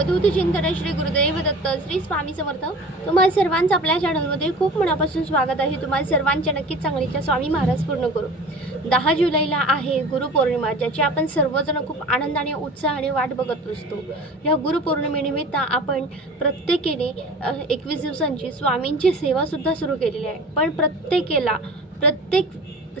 अवधूत चिंतन श्री गुरुदेव दत्त श्री स्वामी समर्थ. तुम्हाला सर्वांचं आपल्या चॅनलमध्ये खूप मनापासून स्वागत आहे. तुम्हाला सर्वांच्या नक्कीच चांगलीच्या स्वामी महाराज पूर्ण करू. दहा जुलैला आहे गुरुपौर्णिमा ज्याची आपण सर्वजण खूप आनंदाने उत्साहाने वाट बघत असतो. या गुरुपौर्णिमेनिमित्त आपण प्रत्येकीने एकवीस दिवसांची स्वामींची सेवासुद्धा सुरू केलेली आहे. पण प्रत्येकेला प्रत्येक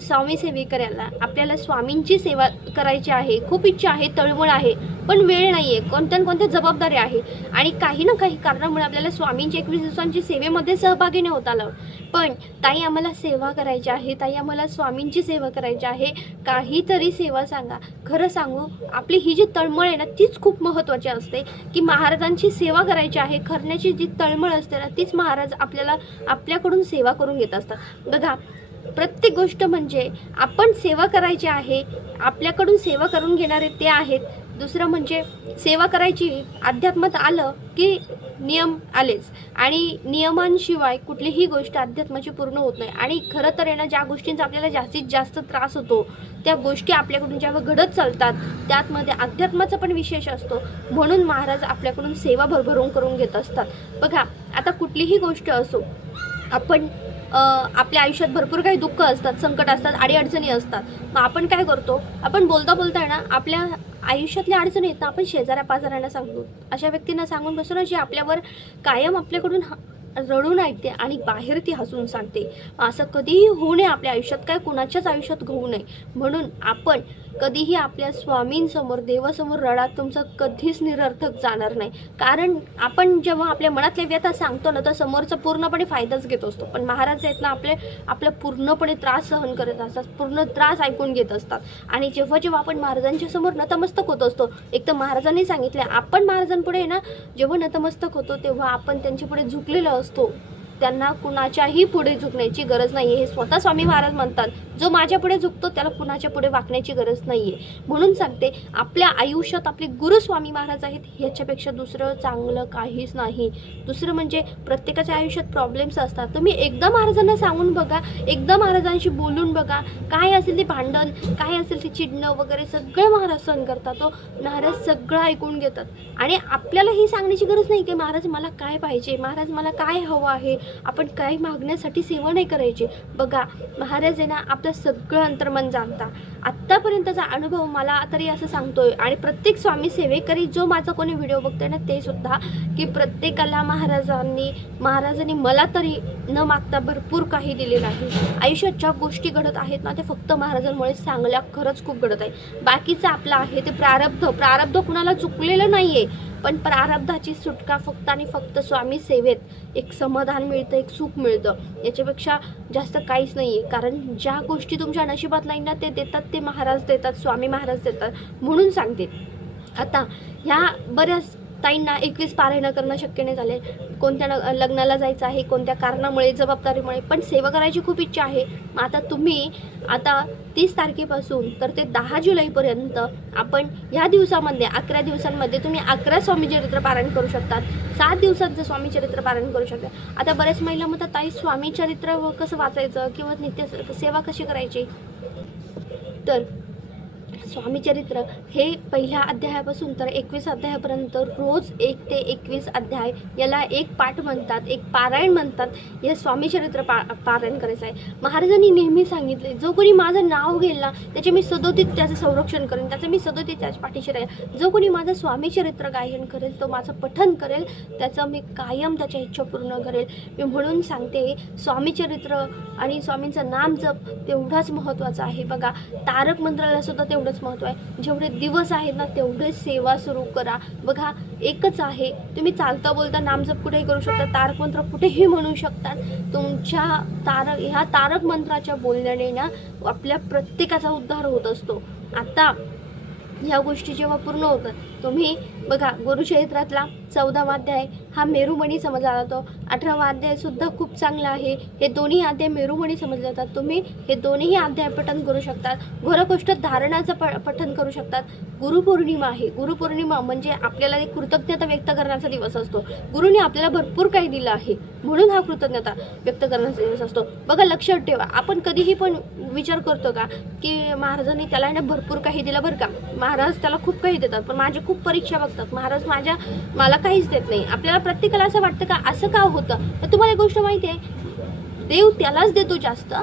स्वामी सेवेकऱ्याला आपल्याला स्वामींची सेवा करायची आहे खूप इच्छा आहे तळमळ आहे पण वेळ नाही आहे कोणत्या न कोणत्या जबाबदाऱ्या आहे? आणि काही ना काही कारणामुळे आपल्याला स्वामींची एकवीस दिवसांची सेवेमध्ये सहभागी नाही होत आलं. पण ताई आम्हाला सेवा करायची आहे ताई आम्हाला स्वामींची सेवा करायची आहे. काहीतरी सेवा सांगा. खरं सांगू आपली ही जी तळमळ आहे ना तीच खूप महत्त्वाची असते. की महाराजांची सेवा करायची आहे करण्याची जी तळमळ असते ना तीच महाराज आपल्याला आपल्याकडून सेवा करून घेत असतात. बघा प्रत्येक गोष्ट म्हणजे आपण सेवा करायची आहे आपल्याकडून सेवा करून घेणारे ते आहेत. दुसरं म्हणजे सेवा करायची अध्यात्मात आलं की नियम आलेच. आणि नियमांशिवाय कुठलीही गोष्ट अध्यात्माची पूर्ण होत नाही. आणि खरं तर येणं ज्या गोष्टींचा आपल्याला जास्तीत जास्त त्रास होतो त्या गोष्टी आपल्याकडून जेव्हा घडत चालतात त्यातमध्ये अध्यात्माचा पण विशेष असतो. म्हणून महाराज आपल्याकडून सेवा भरभरून करून घेत असतात. बघा आता कुठलीही गोष्ट असो आपण आपल्या आयुष्यात भरपूर काही दुःख असतात संकट असतात अडीअडचणी असतात. मग आपण काय करतो? आपण बोलता बोलता ना आपल्या आयुष्यातल्या अडचणी आहेत ना आपण शेजाऱ्या पाजाऱ्यांना सांगतो अशा व्यक्तींना सांगून बसतो ना जी आपल्यावर कायम आपल्याकडून रडून ऐकते आणि बाहेर ती हसून सांगते. असं कधीही होऊ नये आपल्या आयुष्यात काय कुणाच्याच आयुष्यात घेऊ नये. म्हणून आपण कधीही आपल्या स्वामींसमोर देवासमोर रडा तुमचं कधीच निरर्थक जाणार नाही. कारण आपण जेव्हा आपल्या मनातल्या व्यथा सांगतो ना तर समोरचा पूर्णपणे फायदाच घेत असतो. पण महाराज आहेत ना आपले आपलं पूर्णपणे त्रास सहन करत असतात पूर्ण त्रास ऐकून घेत असतात. आणि जेव्हा जेव्हा आपण महाराजांच्या समोर नतमस्तक होत असतो एक तर महाराजांनी सांगितले आपण महाराजांपुढे ना जेव्हा नतमस्तक होतो तेव्हा आपण त्यांच्यापुढे झुकलेलो असतो. त्यांना कुणाच्याही पुढे झुकण्याची गरज नाही हे स्वतः स्वामी महाराज म्हणतात. जो माझ्या पुढे झुकतो त्याला कुणाच्या पुढे वाकण्याची गरज नाही आहे म्हणून सांगते आपल्या आयुष्यात आपले गुरु स्वामी महाराज आहेत ह्याच्यापेक्षा दुसरं चांगलं काहीच नाही. दुसरं म्हणजे प्रत्येकाच्या आयुष्यात प्रॉब्लेम्स असतात. तुम्ही एकदा महाराजांना सांगून बघा एकदा महाराजांशी बोलून बघा काय असेल ते भांडण काय असेल ते चिडणं वगैरे सगळं महाराज सहन करतात तो महाराज सगळं ऐकून घेतात. आणि आपल्याला ही सांगण्याची गरज नाही की महाराज मला काय पाहिजे महाराज मला काय हवं आहे आपण काय मागण्यासाठी सेवा नाही करायची. बघा महाराज आहे ना आपलं सगळं अंतर्मन जाणता. आत्तापर्यंतचा अनुभव मला तरी असं सांगतोय. आणि प्रत्येक स्वामी सेवेकरी जो माझा कोणी व्हिडिओ बघतोय ना ते सुद्धा की प्रत्येकाला महाराजांनी महाराजांनी मला तरी न मागता भरपूर काही दिलेलं आहे. आयुष्यात ज्या गोष्टी घडत आहेत ना ते फक्त महाराजांमुळे चांगल्या खरंच खूप घडत आहे बाकीचं आपलं आहे ते प्रारब्ध. प्रारब्ध कुणाला चुकलेलं नाही आहे पण प्रारब्धाची सुटका फक्त आणि फक्त स्वामी सेवेत एक समाधान मिळतं एक सुख मिळतं. याच्यापेक्षा जास्त काहीच नाही आहे कारण ज्या गोष्टी तुमच्या नशिबात नाही ना ते देतात ते महाराज देतात स्वामी महाराज देतात म्हणून सांगते. आता ह्या बऱ्याच ताईंना एकवीस पारायणं करणं शक्य नाही झाले. कोणत्या न- लग्नाला जायचं आहे कोणत्या कारणामुळे जबाबदारीमुळे पण सेवा करायची खूप इच्छा आहे. मग आता तुम्ही आता तीस तारखेपासून तर ते दहा जुलैपर्यंत आपण ह्या दिवसामध्ये अकरा दिवसांमध्ये तुम्ही अकरा स्वामी चरित्र पारायण करू शकतात. सात दिवसांचं स्वामी चरित्र पारायण करू शकता. आता बऱ्याच महिला म्हणतात ताई स्वामी चरित्र कसं वाचायचं? किंवा नित्य सेवा कशी करायची? तर स्वामी चरित्र हे पहिल्या अध्यायापासून तर एकवीस अध्यायापर्यंत रोज एक ते एकवीस अध्याय याला एक पाठ म्हणतात एक पारायण म्हणतात हे स्वामीचरित्र पा पारायण करायचं आहे. महाराजांनी नेहमी सांगितले जो कोणी माझं नाव घेईल ना त्याचे मी सदोतीत त्याचं संरक्षण करेन त्याचं मी सदोतीत त्याच्या पाठीशी राहील जो कोणी माझं स्वामी चरित्र गायन करेल तो माझं पठन करेल त्याचं मी कायम त्याच्या इच्छा पूर्ण करेल. मी म्हणून सांगते स्वामी चरित्र आणि स्वामींचं नाम जप तेवढाच महत्त्वाचं आहे. बघा तारक मंत्राला सुद्धा तेवढंच महत्त्व आहे. जेवढे दिवस आहेत ना तेवढे सेवा सुरू करा. बघा एकच आहे. तुम्ही चालता बोलता नामजप कुठेही करू शकता तारक मंत्र कुठेही म्हणू शकतात तुमच्या तारक ह्या तारक मंत्राच्या बोलण्याने ना आपल्या प्रत्येकाचा उद्धार होत असतो. आता ह्या गोष्टी जेव्हा पूर्ण होतात तुम्ही बघा गुरुक्षेत्रातला चौदावा अध्याय हा मेरुमणी समजला जातो. अठरावा अध्यायसुद्धा खूप चांगला आहे. हे दोन्ही अध्याय मेरुमणी समजले जातात. तुम्ही हे दोन्हीही अध्याय पठन करू शकतात. घोरकोष्ठ धारणाचं प पठन करू शकतात. गुरुपौर्णिमा आहे. गुरुपौर्णिमा म्हणजे आपल्याला एक कृतज्ञता व्यक्त करण्याचा दिवस असतो. गुरुने आपल्याला भरपूर काही दिलं आहे. म्हणून हा कृतज्ञता व्यक्त करण्याचा दिवस असतो. बघा लक्षात ठेवा. आपण कधीही पण विचार करतो का की महाराजांनी त्याला ना भरपूर काही दिलं बरं का? महाराज त्याला खूप काही देतात. पण माझे खूप परीक्षा बघतात. महाराज माझ्या मला काहीच देत नाही. आपल्याला प्रत्येकाला असं वाटतं का असं का होतं? तर तुम्हाला एक गोष्ट माहिती आहे? देव त्यालाच देतो जास्त.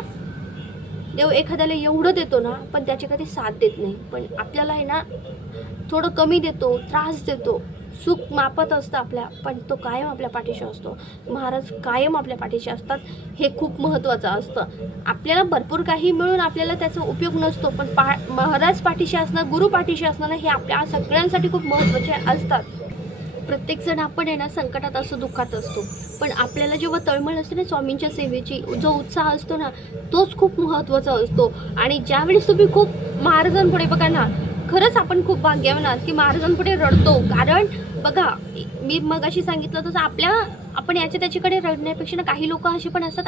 देव एखाद्याला एवढं देतो ना पण त्याची कधी साथ देत नाही. पण आपल्याला आहे ना थोडं कमी देतो त्रास देतो. सुख मापत असतं आपल्या पण तो कायम आपल्या पाठीशी असतो. महाराज कायम आपल्या पाठीशी असतात हे खूप महत्त्वाचं असतं. आपल्याला भरपूर काही मिळून आपल्याला त्याचा उपयोग नसतो पण पा महाराज पाठीशी असणं गुरु पाठीशी असणं हे आपल्या सगळ्यांसाठी खूप महत्त्वाचे असतात. प्रत्येकजण आपण आहे ना संकटात असतो दुःखात असतो. पण आपल्याला जेव्हा तळमळ असते ना स्वामींच्या सेवेची जो उत्साह असतो ना तोच खूप महत्त्वाचा असतो. आणि ज्यावेळेस तुम्ही खूप महाराजांपुढे बघा ना खरंच आपण खूप भाग्यवान आहात की महाराजांपुढे रडतो. कारण बघा मी मग अशी सांगितलं तसं आपल्या आपण याच्या त्याच्याकडे रडण्यापेक्षा ना काही लोक असे पण असतात.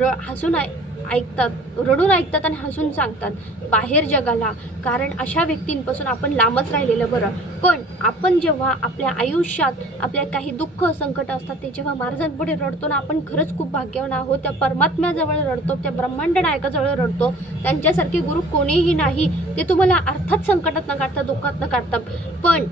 र हसून आहे ऐकतात रडून ऐकतात आणि हसून सांगतात बाहेर जगाला. कारण अशा व्यक्तींपासून आपण लांबच राहिलेलं बरं. पण आपण जेव्हा आपल्या आयुष्यात आपल्या काही दुःख संकट असतात ते जेव्हा महाराजांपुढे रडतो ना आपण खरंच खूप भाग्यवान आहोत. त्या परमात्म्याजवळ रडतो त्या ब्रह्मांड नायकाजवळ रडतो. त्यांच्यासारखे गुरु कोणीही नाही. ते तुम्हाला अर्थात संकटात न काढता दुःखात न काढतात पण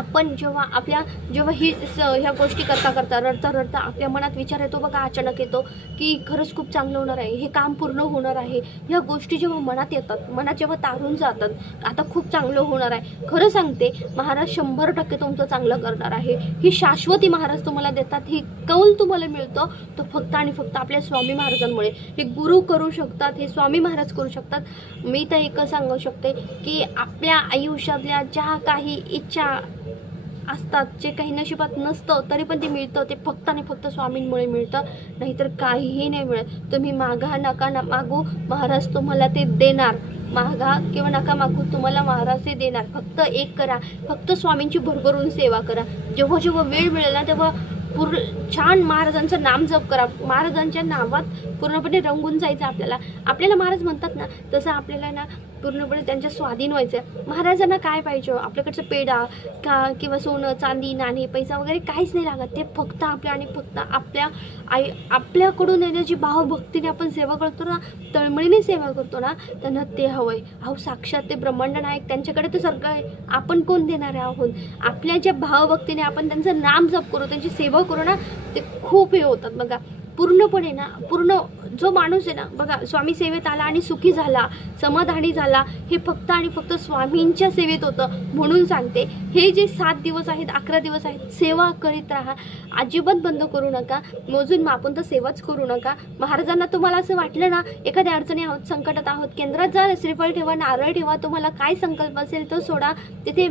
आपण जेव्हा आपल्या जेव्हा ही स ह्या गोष्टी करता करता रडता रडता आपल्या मनात विचार येतो बघा अचानक येतो की खरंच खूप चांगलं होणार आहे हे काम पूर्ण होणार आहे. ह्या गोष्टी जेव्हा मनात येतात मनात जेव्हा तारून जातात आता खूप चांगलं होणार आहे. खरं सांगते महाराज शंभर टक्के तुमचं चांगलं करणार आहे. ही शाश्वती महाराज तुम्हाला देतात ही कौल तुम्हाला मिळतं तो फक्त आणि फक्त आपल्या स्वामी महाराजांमुळे. हे गुरु करू शकतात हे स्वामी महाराज करू शकतात. मी तर एकच सांगू शकते की आपल्या आयुष्यातल्या ज्या काही इच्छा असतात जे काही नशिबात नसतं तरी पण ते मिळतं. ते फक्त आणि फक्त स्वामींमुळे मिळतं. नाहीतर काहीही नाही मिळत. तुम्ही मागा नका ना मागू. महाराज तुम्हाला ते देणार. मागा किंवा नका मागू तुम्हाला महाराज ते देणार. फक्त एक करा. फक्त स्वामींची भरभरून सेवा करा. जेव्हा जेव्हा वेळ मिळेल ना तेव्हा पूर्ण छान महाराजांचं नाम जप करा. महाराजांच्या नावात पूर्णपणे रंगून जायचं आपल्याला. आपल्याला महाराज म्हणतात ना तसं आपल्याला ना पूर्णपणे त्यांच्या स्वाधीन व्हायचं. आहे महाराजांना काय पाहिजे? आपल्याकडचं पेढा का किंवा सोनं चांदी नाणे पैसा वगैरे काहीच नाही लागत. ते फक्त आपल्या आणि फक्त आपल्या आई आपल्याकडून येण्याची भावभक्तीने आपण सेवा करतो ना तळमळीने सेवा करतो ना त्यांना ते हवं आहे अहो साक्षात ते ब्रह्मांड नायक त्यांच्याकडे तर सगळं आहे. आपण कोण देणारे आहोत? आपल्या ज्या भावभक्तीने आपण त्यांचं नाम जप करू त्यांची सेवा करू ना ते खूप हे होतात. बघा पूर्णपणे ना पूर्ण जो माणूस आहे ना बघा स्वामी सेवेत आला आणि सुखी झाला समाधानी झाला हे फक्त आणि फक्त स्वामींच्या सेवेत होतं म्हणून सांगते. हे जे सात दिवस आहेत अकरा दिवस आहेत सेवा करीत राहा. अजिबात बंद करू नका. मोजून मापून तर सेवाच करू नका. महाराजांना तुम्हाला असं वाटलं ना एखाद्या अडचणी आहोत संकटात आहोत केंद्रात जा श्रीफळ ठेवा नारळ ठेवा तुम्हाला काय संकल्प असेल तो सोडा. तिथे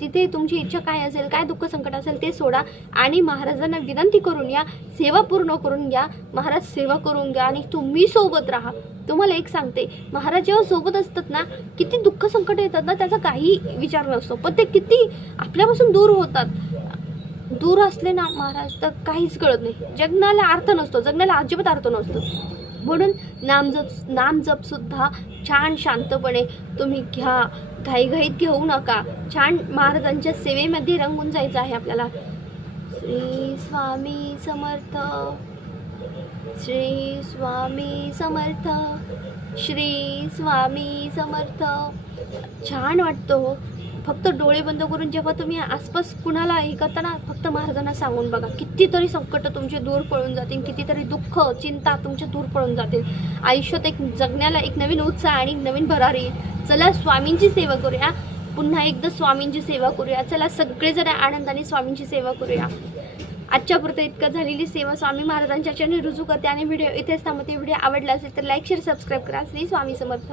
तिथे तुमची इच्छा काय असेल काय दुःख संकट असेल ते सोडा आणि महाराजांना विनंती करून या सेवा पूर्ण करून घ्या. महाराज सेवा करून घ्या आणि तुम्ही सोबत राहा. तुम्हाला एक सांगते महाराज जेव्हा सोबत असतात ना किती दुःख संकट येतात ना त्याचा काही विचार नसतो. पण ते किती आपल्यापासून दूर होतात. दूर असले ना महाराज तर काहीच कळत नाही. जगण्याला अर्थ नसतो जगण्याला अजिबात अर्थ नसतो. म्हणून नामजप नामजपसुद्धा छान शांतपणे तुम्ही घ्या. घाईघाईत घेऊ नका. छान महाराजांच्या सेवेमध्ये रंगून जायचं आहे आपल्याला. श्री स्वामी समर्थ. श्री स्वामी समर्थ. श्री स्वामी समर्थ. छान वाटतो हो. फक्त डोळे बंद करून जेव्हा तुम्ही आसपास कुणाला हे करता ना फक्त महाराजांना सांगून बघा. कितीतरी संकट तुमचे दूर पळून जातील कितीतरी दुःख चिंता तुमच्या दूर पळून जातील. आयुष्यात एक जगण्याला एक नवीन उत्साह आणि नवीन भरारी. येईल चला स्वामींची सेवा करूया. पुन्हा एकदा स्वामींची सेवा करूया. चला सगळेजण आनंदाने स्वामींची सेवा करूया. आजच्या पुरतं इतकं झालेली सेवा स्वामी महाराजांच्या चरणी रुजू करते आणि व्हिडिओ इथेच थांबते व्हिडिओ आवडला असेल तर लाईक शेअर सबस्क्राईब करा. श्री स्वामी समर्थ.